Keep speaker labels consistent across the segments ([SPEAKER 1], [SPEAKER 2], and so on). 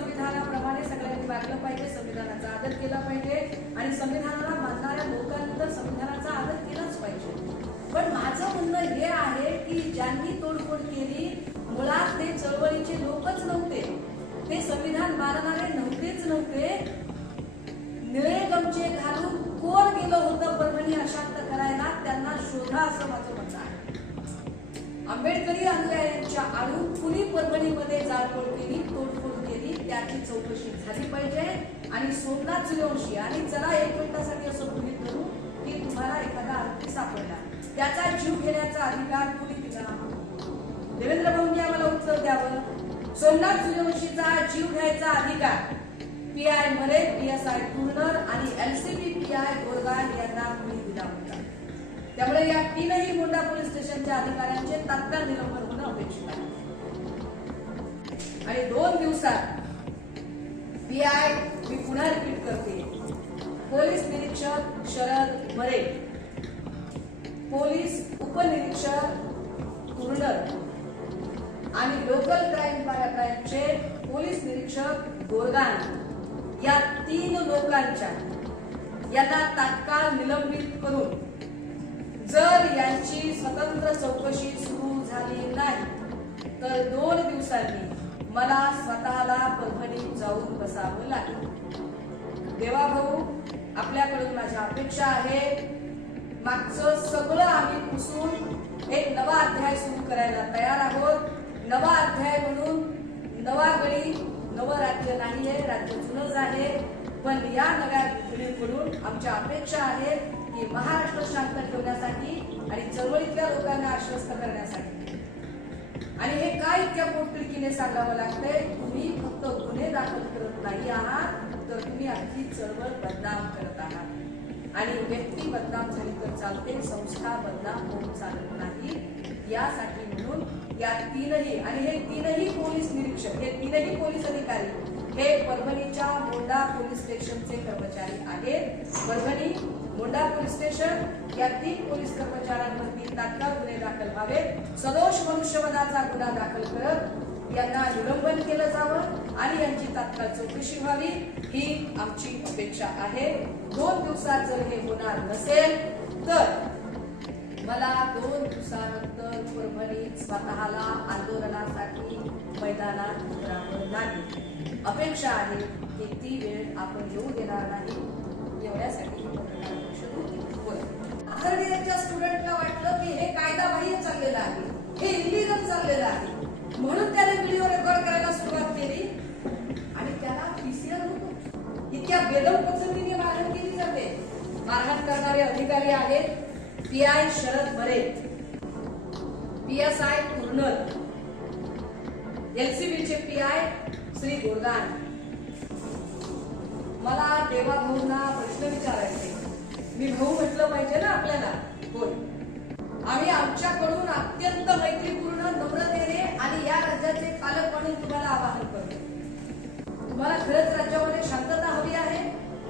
[SPEAKER 1] संविधानाप्रमाणे सगळ्यांनी वागलं पाहिजे संविधानाचा आदर केला पाहिजे आणि संविधानाला मानणाऱ्या लोकांनी तर संविधानाचा आदर केलाच पाहिजे. पण माझं म्हणणं हे आहे की ज्यांनी तोडफोड केली मुळात ते चळवळीचे लोकच नव्हते. ते संविधान मानणारे नव्हतेच नव्हते. निळे गमचे घालून कोण गेलं होतं परभणी अशांत करायला त्यांना शोधा असं माझं म्हणणं आहे. आंबेडकरी अनुयायांच्या आळू कुणी परभणीमध्ये जाळपोळ केली तोडफोड त्याची चौकशी झाली पाहिजे आणि सोमनाथ सूर्यवंशी आणि जरा एक मिनिटासाठी असं गृहित धरू की तुम्हाला एखादा आरोपी सापडला. त्याचा जीव घेण्याचा अधिकार कुणी दिला देवेंद्र भाऊंनी आम्हाला उत्तर द्यावं. सोमनाथ सूर्यवंशीचा जीव घ्यायचा अधिकार P I Mare P S I Kurnar आणि एलसीबी पी आय गोरगान यांना कुणी दिला होता त्यामुळे या तीनही मोंढा पोलीस स्टेशनच्या अधिकाऱ्यांचे तात्काळ निलंबन होणं अपेक्षित आहे. आणि दोन दिवसात पी आय मी पुन्हा रिपीट करते. पोलीस निरीक्षक शरद मरे. पोलीस उपनिरीक्षक कुर्नर आणि लोकल क्राईम क्राईमचे पोलीस निरीक्षक गोरगान या तीन लोकांच्या यांना तात्काळ निलंबित करून जर यांची स्वतंत्र चौकशी सुरू झाली नाही तर दोन दिवसांनी मला स्वतःला परभणीत जाऊन बसावं लागेल. देवा भाऊ आपल्याकडून माझ्या अपेक्षा आहे. मागचं सगळं आम्ही पुसून एक नवा अध्याय सुरू करायला तयार आहोत. नवा अध्याय म्हणून नवा गडी नवं राज्य नाहीये राज्य जुनंच आहे. पण या नव्या पिढीकडून आमच्या अपेक्षा आहेत की महाराष्ट्र शांत ठेवण्यासाठी आणि चळवळीतल्या लोकांना आश्वस्त करण्यासाठी. आणि हे काय इतक्या पोटतिडकीने सांगावं लागतंय? तुम्ही फक्त गुन्हे दाखल करत नाही आहात तर तुम्ही आमची चळवळ बदनाम करत आहात. आणि व्यक्ती बदनाम झाली तर चालते संस्था बदनाम होऊन चालत नाही. यासाठी म्हणून या तीनही आणि हे तीनही पोलीस निरीक्षक हे तीनही पोलीस अधिकारी हे परभणीच्या मोंडा पोलीस स्टेशनचे कर्मचारी आहेत. परभणी गोंडा पोलीस स्टेशन या तीन पोलीस कर्मचाऱ्यांवरती तात्काळ गुन्हे दाखल व्हावे. सदोष मनुष्यवधाचा गुन्हा दाखल करत यांना निलंबन केलं जावं आणि यांची तात्काळ चौकशी व्हावी ही आमची अपेक्षा आहे. दोन दिवसात जर हे होणार नसेल तर मला दोन दिवसानंतर परभणीत स्वतःला आंदोलनासाठी मैदानात उतरावं लागेल. अपेक्षा आहे की ती वेळ आपण येऊ देणार नाही. एवढ्यासाठी आदरणीयांच्या स्टुडंटला वाटलं की हे कायदाबाह्य चाललेलं आहे. हे इलिगल चाललेलं आहे. म्हणून त्याने व्हिडिओ रेकॉर्ड करायला सुरुवात केली. आणि त्याला पीसीआर होतो. इतक्या बेदम पद्धतीने मारहाण केली जाते. मारहाण करणारे अधिकारी आहेत P I Sharad Bare. P S I Kurnar एलसीबीचे P I Shri Gordan मला देवाभाऊंना प्रश्न विचारायचे. मी भाऊ म्हटलं पाहिजे ना आपल्याला. होय आम्ही आमच्याकडून अत्यंत मैत्रीपूर्ण नम्रतेने आणि या राज्याचे पालक म्हणून तुम्हाला आवाहन करतो. तुम्हाला खरंच राज्यामध्ये शांतता हवी आहे.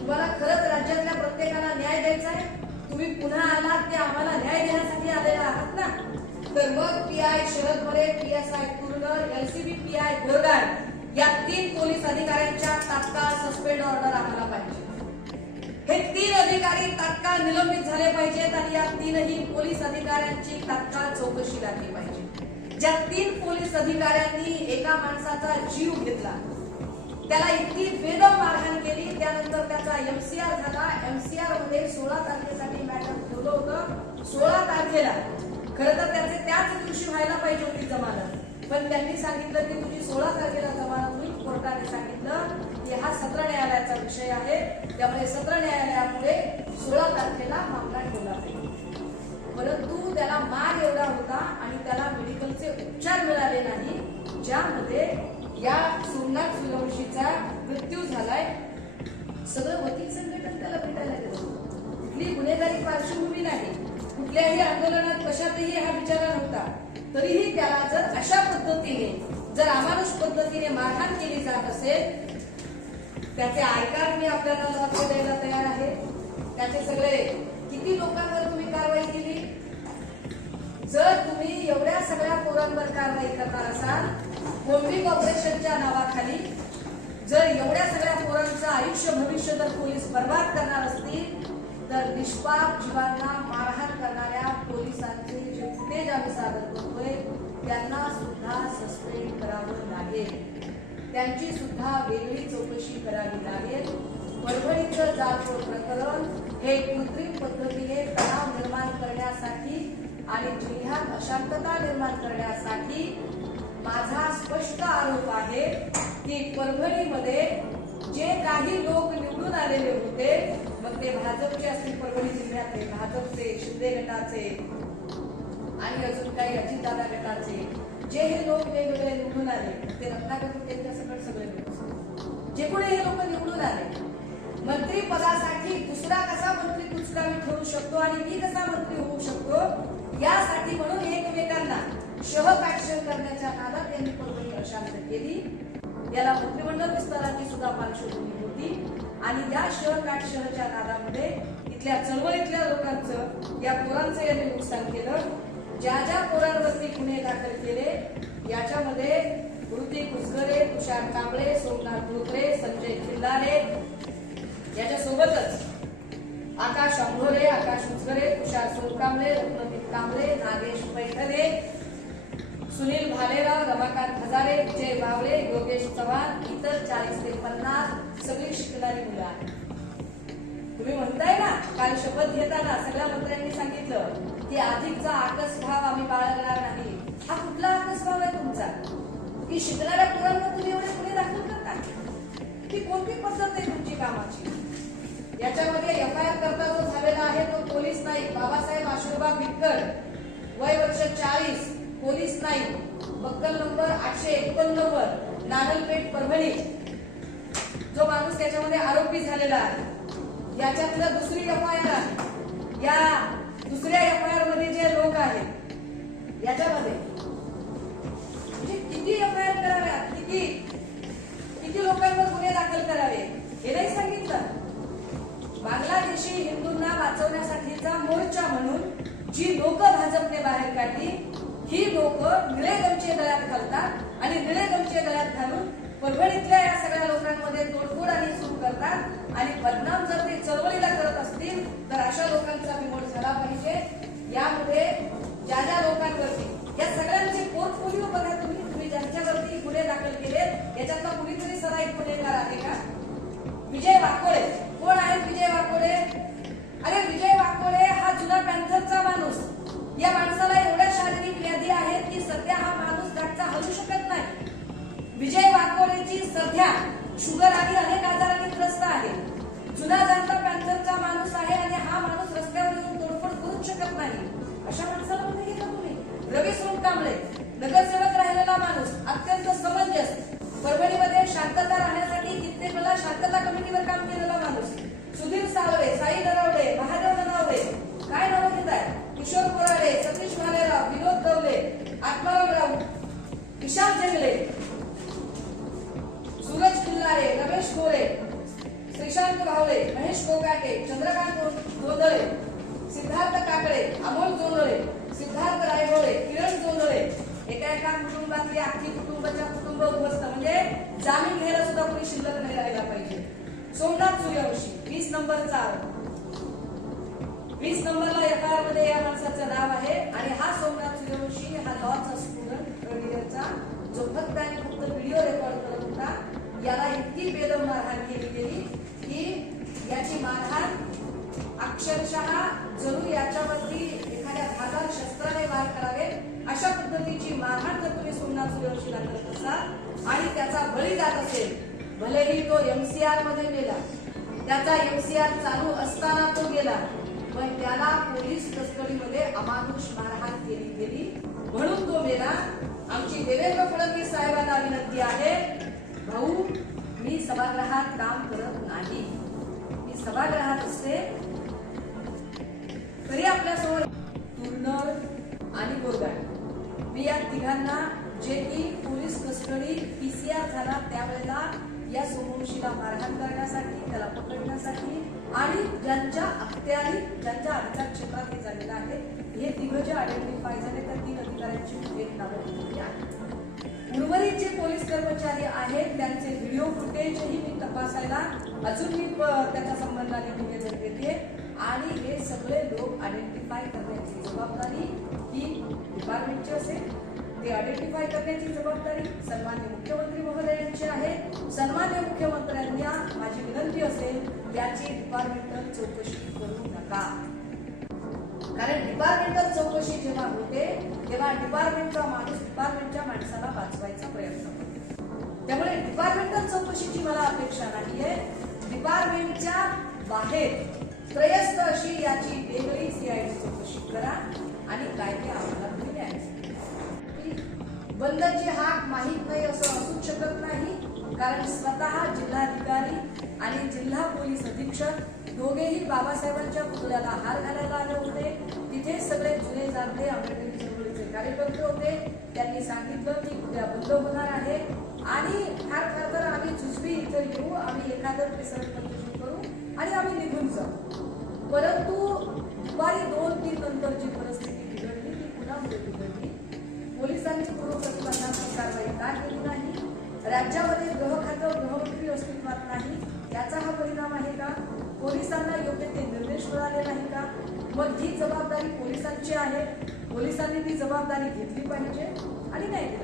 [SPEAKER 1] तुम्हाला खरंच राज्यातल्या प्रत्येकाला न्याय द्यायचा आहे. तुम्ही पुन्हा आलात ते आम्हाला न्याय देण्यासाठी आलेला आहात ना? तर मग P I Sharad Mare P S I Kurnar LCB P I Borgad या तीन पोलीस अधिकाऱ्यांच्या तात्काळ सस्पेंड ऑर्डर आम्हाला पाहिजे. हे तीन अधिकारी तात्काळ निलंबित झाले पाहिजेत आणि या तीनही पोलीस अधिकाऱ्यांची तात्काळ चौकशी लागली पाहिजे. ज्या तीन पोलीस अधिकाऱ्यांनी एका माणसाचा जीव घेतला त्याला इतकी बेदम मारहाण केली त्यानंतर त्याचा एमसीआर झाला. एमसीआरमध्ये सोळा तारखेसाठी मॅटर ठेवलं होतं. सोळा तारखेला खरं तर त्याचे त्याच दिवशी व्हायला पाहिजे होती जमानत. पण त्यांनी सांगितलं की तुझी सोळा तारखेला जमानत होईल कोर्टाने सांगितलं की हा सत्र न्यायालयाचा विषय त्यामुळे सत्र न्यायालयामुळे सोळा तारखेला मामला ठेवला पाहिजे परंतु त्याला मार एवढा होता आणि त्याला मेडिकलचे उपचार मिळाले नाही ज्यामध्ये या सोमनाथ सूर्यवंशीचा मृत्यू झालाय. सगळं वकील संघटन त्याला भेटायला गेलं. कुठली गुन्हेगारी पार्श्वभूमी नाही. कुठल्याही आंदोलनात कशातही हा विचार नव्हता. तरीही त्याला जर अशा पद्धतीने जर अमानुष पद्धतीने मारहाण केली जात असेल त्याचे आयकार मी आपल्याला लक्ष द्यायला तयार आहे. त्याचे सगळे किती लोकांवर तुम्ही कारवाई केली? जर तुम्ही एवढ्या सगळ्या पोरांवर कारवाई करणार असाल कोम्बिंग ऑपरेशनच्या नावाखाली जर एवढ्या सगळ्या पोरांचं आयुष्य भविष्य जर पोलीस बर्बाद करणार असतील तर निष्पाप जीवांना मारहाण करणाऱ्या पोलिसांचे जे फुटेज आम्ही सादर करतोय त्यांना सुद्धा सस्पेंड करावं लागेल. त्यांची सुद्धा वेगळी चौकशी करावी लागेल. परभणीचं जातो प्रकरण हे कृत्रिम पद्धतीने तणाव निर्माण करण्यासाठी आणि जिल्ह्यात अशांतता निर्माण करण्यासाठी माझा स्पष्ट आरोप आहे की परभणीमध्ये जे काही लोक निवडून आलेले होते मग ते भाजपचे असतील परभणी जिल्ह्यातले भाजपचे शिंदे गटाचे आणि अजून काही अजितदादा गटाचे. जे हे लोक वेगवेगळे निवडून आले ते रत्नाकर पदासाठी दुसरा कसा मंत्री कुचकामी ठरू शकतो आणि मी कसा मंत्री होऊ शकतो? यासाठी म्हणून एकमेकांना शहकाक्षर करण्याच्या नादात त्यांनी परभणी अशांत केली. याला मंत्रिमंडळ विस्ताराची सुद्धा पार्श्वभूमी होती. आणि या शहकाक्षरच्या नादामध्ये इथल्या चळवळीतल्या लोकांचं या पोरांचं यांनी नुकसान केलं. ज्या ज्या पोरांवरती गुन्हे दाखल केले याच्यामध्ये कृतिक कुसगरे तुषार कांबळे सोमनाथ धोत्रे संजय खिल्लारे याच्यासोबतच आकाश अंभोरे आकाश उचगरे तुषार सोनकांबळे रत्नदीप कांबळे नागेश पैठणे सुनील भालेराव रमाकांत हजारे विजय बावळे योगेश चव्हाण इतर चाळीस ते पन्नास सगळी शिकणारी मुलं आहेत. तुम्ही म्हणताय ना काल शपथ घेताना सगळ्या मंत्र्यांनी सांगितलं की अधिकचा आकस भाव आम्ही बाळगणार नाही. हा कुठला आकस भाव आहे तुमचा? की शिकणाऱ्या पोरांवर तुम्ही एवढे पुढे दाखल करता? की कोणती पद्धत आहे तुमची कामाची? याच्यामध्ये एफ आय आर करता जो झालेला आहे तो पोलीस नाईक बाबासाहेब आशीर्वाद बिटकर वय वर्ष चाळीस. पोलीस नाईक बक्कल नंबर आठशे एकोणनव्वद. नागलपेठ परभणी. जो माणूस त्याच्यामध्ये आरोपी झालेला आहे. याच्यातलं दुसरी एफ आय आर आहे. या दुसऱ्या एफ आय आरमध्ये जे लोक आहेत याच्यामध्ये यामध्ये ज्या ज्या लोकांवरती या सगळ्यांचे पोर्टफोलिओ बघा तुम्ही तुम्ही ज्यांच्यावरती गुन्हे दाखल केले याच्यातला कुणीतरी सराईत गुन्हेगार आहे का? विजय वाकोळे कोण आहेत विजय वाकोळे अरे विजय वाकोळे हा जुना पॅन्थरचा माणूस. या माणसाला एवढ्या शारीरिक व्याधी आहेत की सध्या हा माणूस गाठचा हलू शकत नाही. विजय वाकोळेची सध्या शुगर आणि अनेक आजारांनी त्रस्त आहे. जुना जास्त पॅन्थरचा माणूस आहे आणि हा माणूस रस्त्यावर येऊन शकत नाही अशा माणसाला मध्ये घेता तुम्ही रवी सोनकांबळे नगरसेवक राहिलेला माणूस अत्यंत समंजस. परभणीमध्ये शांतता राहण्यासाठी कुटुंबातली आखी कुटुंबाच्या कुटुंब उद्ध्वस्त म्हणजे जामीन घ्यायला सुद्धा कोणी शिल्लक नाही राहिला पाहिजे. सोमनाथ सूर्यवंशी वीस नंबरचा आरोप. वीस नंबरला एफ या माणसाचं नाव आहे आणि हा सोमनाथ सूर्यवंशी हा लॉचा स्टुडंट जो फक्त आणि अशा पद्धतीची मारहाण जर तुम्ही सोमनाथ सूर्यवंशीला करत असाल आणि त्याचा बळी जात असेल भलेही तो एमसीआरमध्ये गेला त्याचा एमसीआर चालू असताना तो गेला पण त्याला पोलीस कस्टडीमध्ये अमानुष मारहाण केली गेली म्हणून तो मेला. आमची देवेंद्र फडणवीस साहेबांना विनंती आहे भाऊ मी सभागृहात काम करत नाही. मी सभागृहात असते. तरी आपल्यासमोर तुरनर आणि गोरगाड मी या तिघांना जे की पोलीस कस्टडी पीसीआर झाला त्यावेळेला या सोमवंशीला मारहाण करण्यासाठी त्याला पकडण्यासाठी आणि ज्यांच्या अखत्यारी ज्यांच्या अधिकार क्षेत्रात हे झालेलं आहे हे तिघ जे आयडेंटिफाय झाले. तर तीन अधिकाऱ्यांची एक नावं दिलेली आहेत. उर्वरित जे पोलीस कर्मचारी आहेत त्यांचे व्हिडिओ फुटेजही मी तपासायला अजून मी त्याच्या संबंधाने निवेदन देते आणि हे सगळे लोक आयडेंटिफाय करण्याची जबाबदारी ही डिपार्टमेंटची असेल. ती आयडेंटिफाय करण्याची जबाबदारी सन्मान्य मुख्यमंत्री महोदयांची आहे. सन्मान्य मुख्यमंत्र्यांना माझी विनंती असेल याची डिपार्टमेंटल चौकशी करू नका. कारण डिपार्टमेंटल चौकशी जेव्हा होते तेव्हा डिपार्टमेंटचा माणूस डिपार्टमेंटच्या माणसाला वाचवायचा प्रयत्न करतो. त्यामुळे डिपार्टमेंटल चौकशीची मला अपेक्षा नाहीये. डिपार्टमेंटच्या बाहेर त्रयस्थ अशी याची वेगळी सीआयडी चौकशी करा आणि काय ते आम्हाला तुम्ही द्यायचं बंदची हाक माहीत नाही असं असूच शकत नाही कारण स्वतः जिल्हाधिकारी आणि जिल्हा पोलीस अधीक्षक दोघेही बाबासाहेबांच्या पुतळ्याला हार घालायला आले होते. तिथे सगळे जुने जाणते आंबेडकरी चळवळीचे कार्यकर्ते होते. त्यांनी सांगितलं की उद्या बंद होणार आहे. आणि फार फार तर आम्ही जुजबी इथं येऊ आम्ही एखादं प्रेसर करू आणि आम्ही निघून जाऊ. परंतु दुपारी दोन तीन नंतर जी परिस्थिती बिघडली ती पुन्हा बिघडली. पोलिसांनी पूर्वप्रतिबंधात्मक कारवाई का केली नाही? राज्यामध्ये गृह खातं गृहमंत्री अस्तित्वात नाही याचा हा परिणाम आहे का? पोलिसांना योग्य ते निर्देश मिळाले नाही का? मग ही जबाबदारी पोलिसांची आहे. पोलिसांनी ती जबाबदारी घेतली पाहिजे आणि नाही